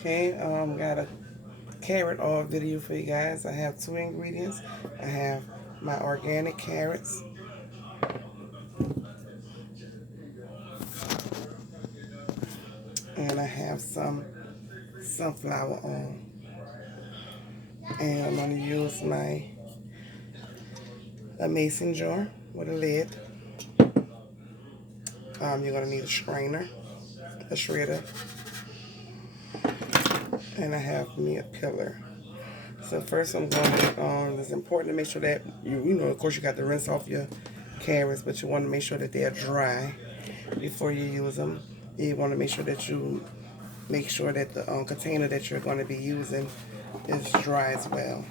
Okay, got a carrot oil video for you guys. I have two ingredients. I have my organic carrots, and I have some sunflower oil. And I'm going to use my a mason jar with a lid. You're going to need a strainer, a shredder, and I have me a pillar. So first I'm going to, it's important to make sure that, of course you got to rinse off your carrots, but you want to make sure that they're dry before you use them. You want to make sure that the container that you're going to be using is dry as well.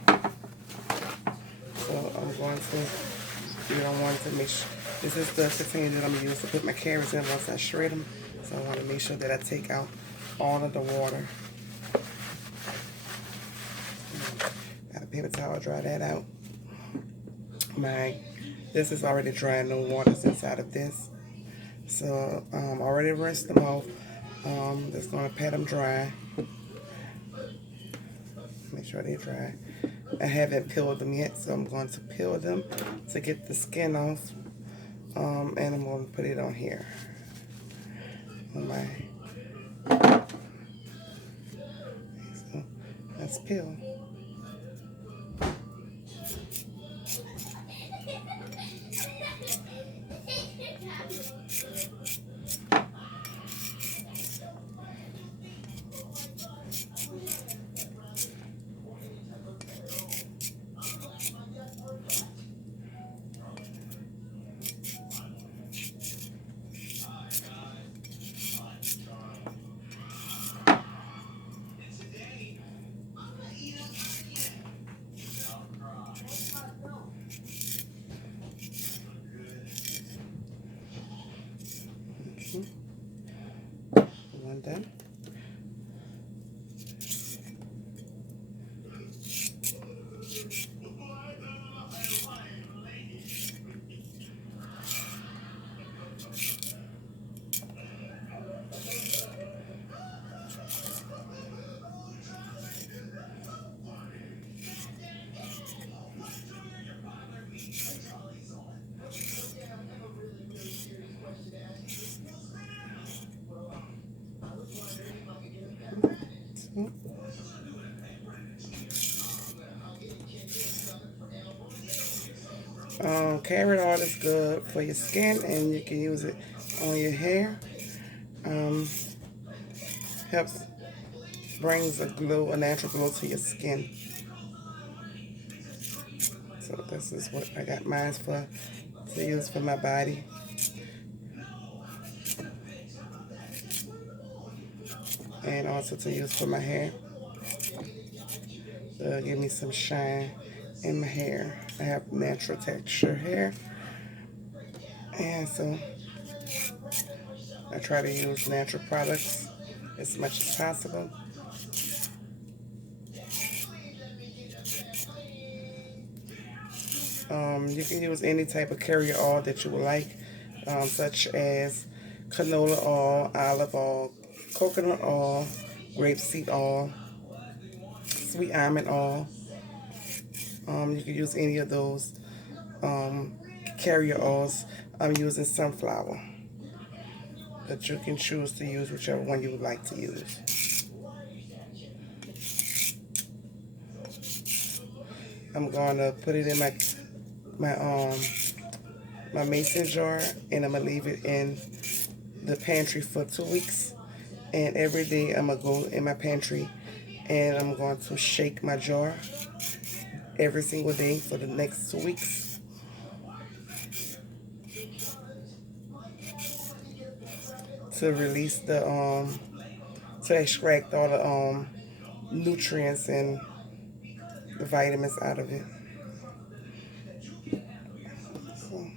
So I'm going to, you don't want to make sure, this is the container that I'm going to use to put my carrots in once I shred them. So I want to make sure that I take out all of the water. Got a paper towel, dry that out. This is already dry, no water's inside of this. So already rinsed them off. Just gonna pat them dry. Make sure they're dry. I haven't peeled them yet, so I'm going to peel them to get the skin off. And I'm going to put it on here. On my, so let's peel. One done. Carrot oil is good for your skin, and you can use it on your hair. Helps brings a natural glow to your skin. So this is what I got mine for to use for my body. And also to use for my hair. Give me some shine in my hair. I have natural texture hair. And so I try to use natural products as much as possible. You can use any type of carrier oil that you would like, such as canola oil, olive oil, coconut oil, grapeseed oil, sweet almond oil. You can use any of those carrier oils. I'm using sunflower, but you can choose to use whichever one you would like to use. I'm going to put it in my mason jar, and I'm gonna leave it in the pantry for 2 weeks. And every day I'm gonna go in my pantry and I'm going to shake my jar every single day for the next 2 weeks. To release to extract all the nutrients and the vitamins out of it. So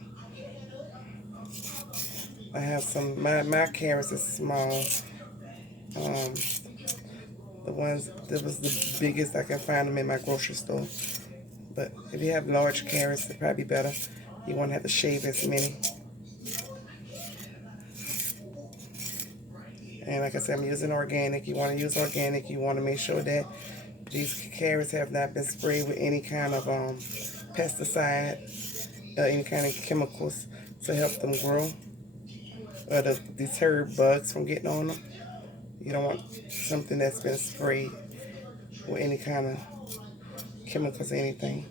I have my carrots is small. The ones that was the biggest I can find them in my grocery store. But if you have large carrots, they're probably better. You won't have to shave as many. And like I said, I'm using organic. You want to use organic. You want to make sure that these carrots have not been sprayed with any kind of pesticide or any kind of chemicals to help them grow or to deter bugs from getting on them. You don't want something that's been sprayed with any kind of chemicals or anything.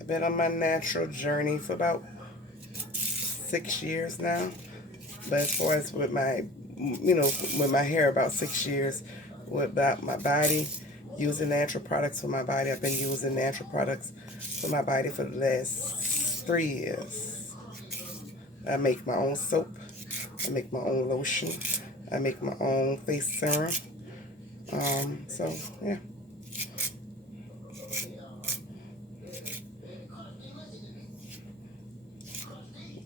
I've been on my natural journey for about 6 years now. But as far as with my, with my hair, about 6 years. About my body, using natural products for my body. I've been using natural products for my body for the last 3 years. I make my own soap. I make my own lotion. I make my own face serum. So, yeah.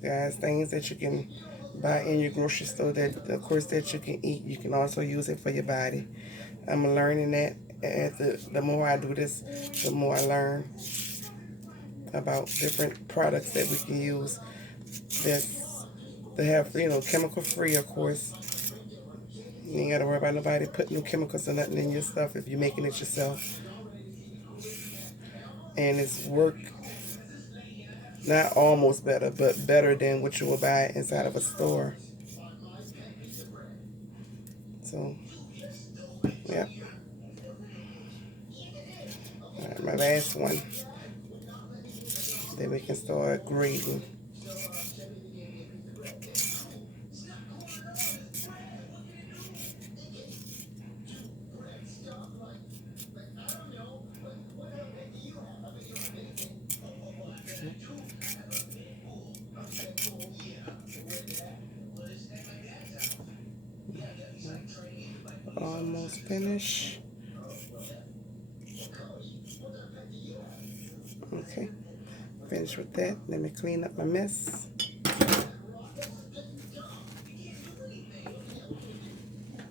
Guys, things that you can buy in your grocery store that, of course, that you can eat. You can also use it for your body. I'm learning that. The more I do this, the more I learn about different products that we can use that they have, chemical free, of course. You ain't got to worry about nobody putting no chemicals or nothing in your stuff if you're making it yourself. And it's work, not almost better, but better than what you will buy inside of a store. So, yeah. All right, my last one. Then we can start grating. Almost finished. Okay, finished with that. Let me clean up my mess.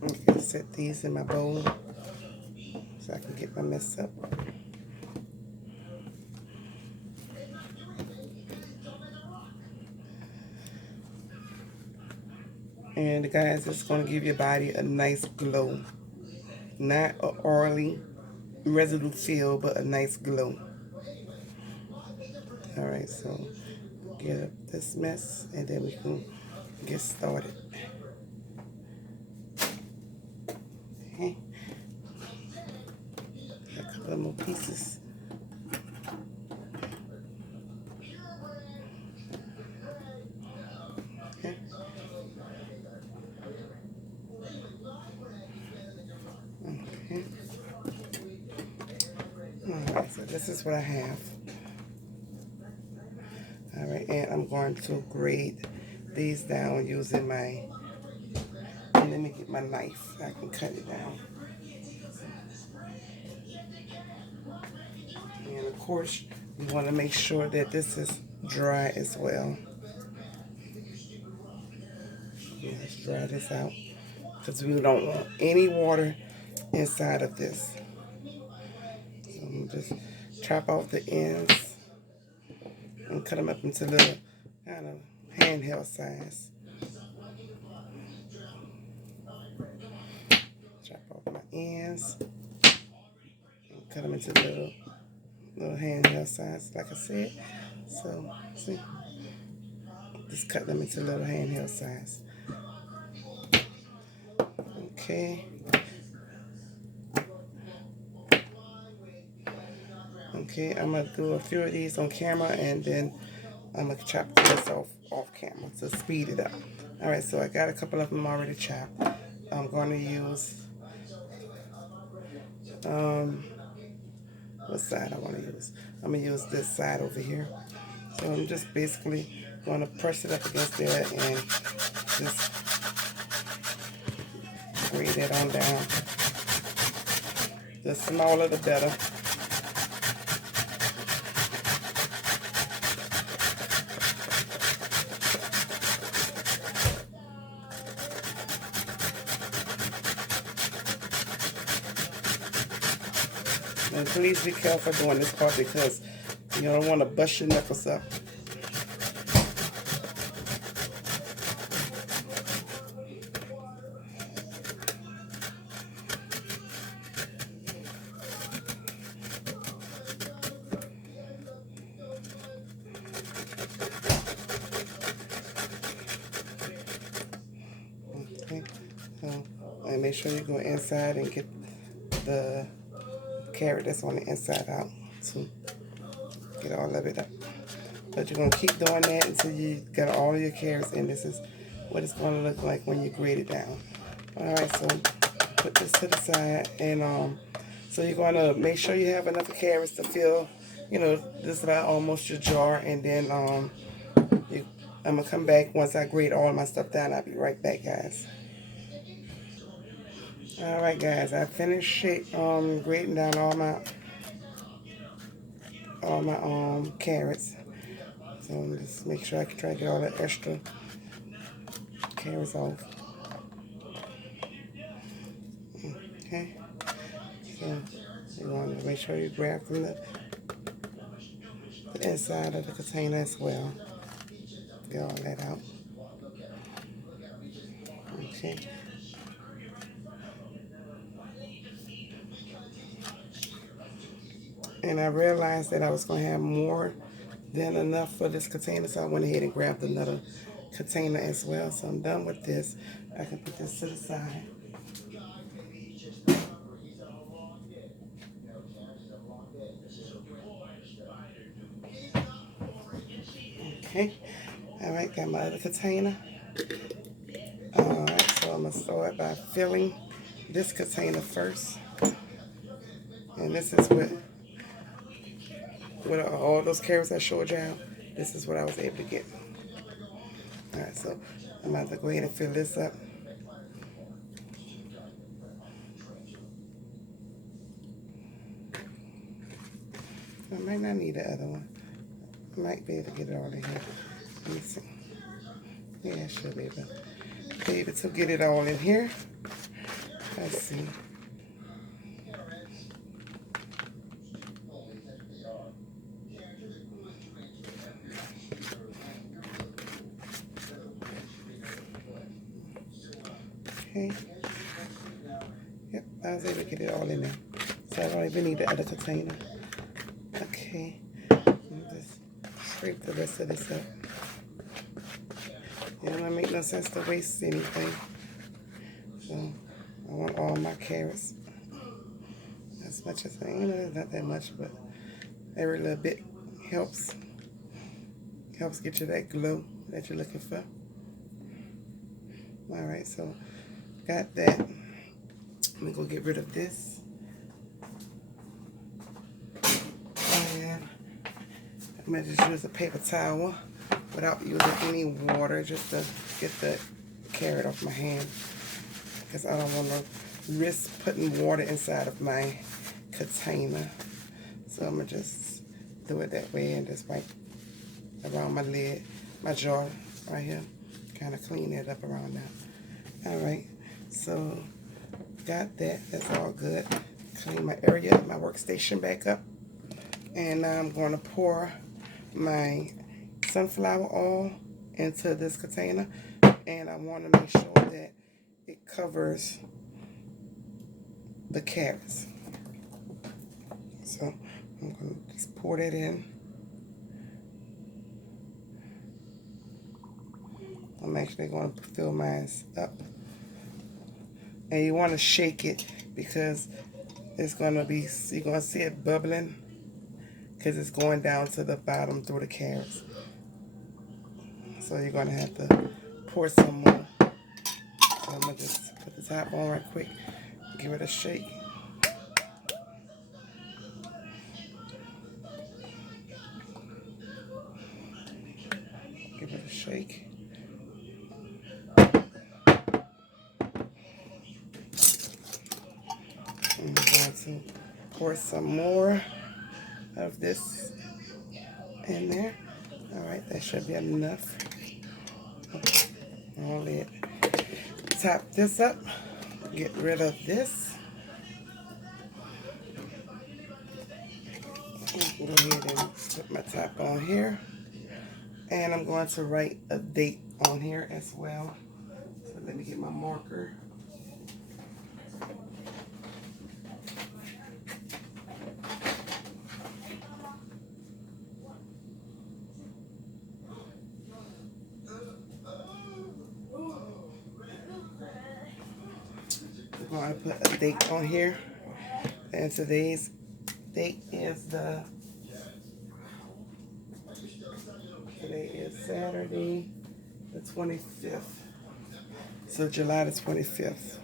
Okay, set these in my bowl so I can get my mess up. And guys, it's going to give your body a nice glow. Not an oily residue feel, but a nice glow. Alright, so get up this mess and then we can get started. Okay. A couple of more pieces. Okay. Okay. Alright, so this is what I have. Alright, and I'm going to grate these down using my, let me get my knife. I can cut it down. And of course, you want to make sure that this is dry as well. Let's dry this out because we don't want any water inside of this. So I'm just chop off the ends and cut them up into little kind of handheld size. Chop off my ends and cut them into little handheld size, like I said. So, see, just cut them into little handheld size. Okay. Okay, I'm going to do a few of these on camera and then I'm going to chop this off camera to speed it up. Alright, so I got a couple of them already chopped. I'm going to use, what side I want to use? I'm going to use this side over here. So I'm just basically going to press it up against there and just grate it on down. The smaller the better. And please be careful doing this part because You don't want to bust your knuckles up. Okay, so and make sure you go inside and get the carrot that's on the inside out to get all of it up. But you're going to keep doing that until you got all your carrots in. This is what it's going to look like when you grate it down. Alright, so put this to the side. And so you're going to make sure you have enough carrots to fill, you know, this about almost your jar. And then I'm going to come back once I grate all my stuff down. I'll be right back, guys. Alright, guys, I finished grating down all my carrots. So just make sure I can try to get all the extra carrots off. Okay, so you want to make sure you grab from the inside of the container as well. Get all that out. Okay. And I realized that I was going to have more than enough for this container, so I went ahead and grabbed another container as well. So I'm done with this. I can put this to the side. Okay. All right, got my other container. All right, so I'm going to start by filling this container first. And this is with all those carrots I showed y'all. This is what I was able to get. All right, so I'm about to go ahead and fill this up. I might not need the other one. I might be able to get it all in here. Let me see. Yeah, I should be able to get it all in here. Let's see. Okay. Yep, I was able to get it all in there. So I don't even need the other container. Okay. Just scrape the rest of this up. It don't make no sense to waste anything. So I want all my carrots. As much as it's not that much, but every little bit helps. Helps get you that glow that you're looking for. All right, so got that. Let me go get rid of this. And I'm going to just use a paper towel without using any water just to get the carrot off my hand. Because I don't want to risk putting water inside of my container. So I'm going to just do it that way and just wipe around my lid, my jar right here. Kind of clean it up around now. All right, so got that. That's all good. Clean my area, my workstation back up. And now I'm going to pour my sunflower oil into this container. And I want to make sure that it covers the carrots. So I'm going to just pour that in. I'm actually going to fill mine up. And you want to shake it because it's going to be, you're going to see it bubbling because it's going down to the bottom through the carrots. So you're going to have to pour some more. So I'm going to just put the top on right quick, give it a shake. Give it a shake. I'm going to pour some more of this in there. All right, that should be enough. All it. Top this up. Get rid of this. Go ahead and put top on here. And I'm going to write a date on here as well. So let me get my marker. I'm going to put a date on here. And today's date is today is Saturday the 25th. So July the 25th.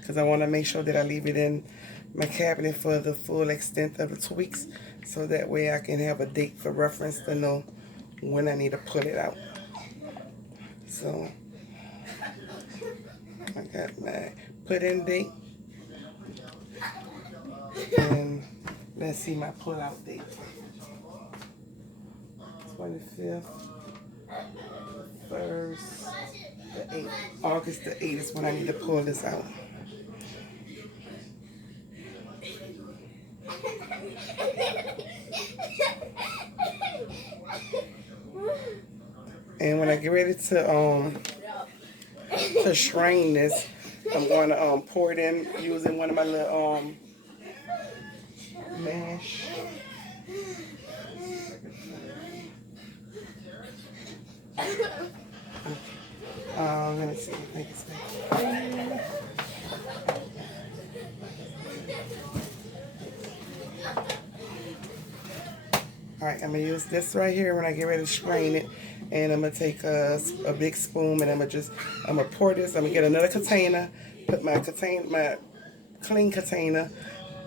Because I want to make sure that I leave it in my cabinet for the full extent of the 2 weeks. So that way I can have a date for reference to know when I need to pull it out. So I got my put in date. And let's see my pull out date. 25th, 1st, the 8th. August the 8th is when I need to pull this out. And when I get ready to strain this, I'm going to pour it in using one of my little mash. Let me see. I think it's back. Alright, I'm going to use this right here when I get ready to strain it. And I'm going to take a big spoon and I'm going to pour this. I'm going to get another container, put my clean container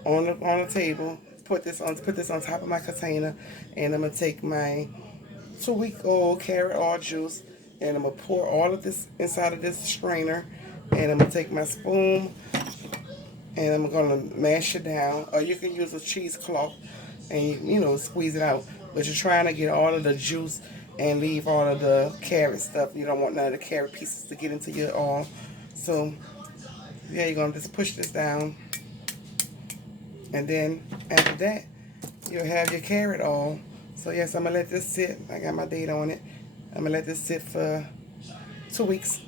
on the table, put this on top of my container, and I'm going to take my 2-week-old carrot oil juice and I'm going to pour all of this inside of this strainer, and I'm going to take my spoon and I'm going to mash it down, or you can use a cheesecloth and you know, squeeze it out, but you're trying to get all of the juice and leave all of the carrot stuff. You don't want none of the carrot pieces to get into your oil. So yeah, you're going to just push this down, and then after that you'll have your carrot oil. So yes, I'm going to let this sit. I got my date on it. I'm going to let this sit for 2 weeks.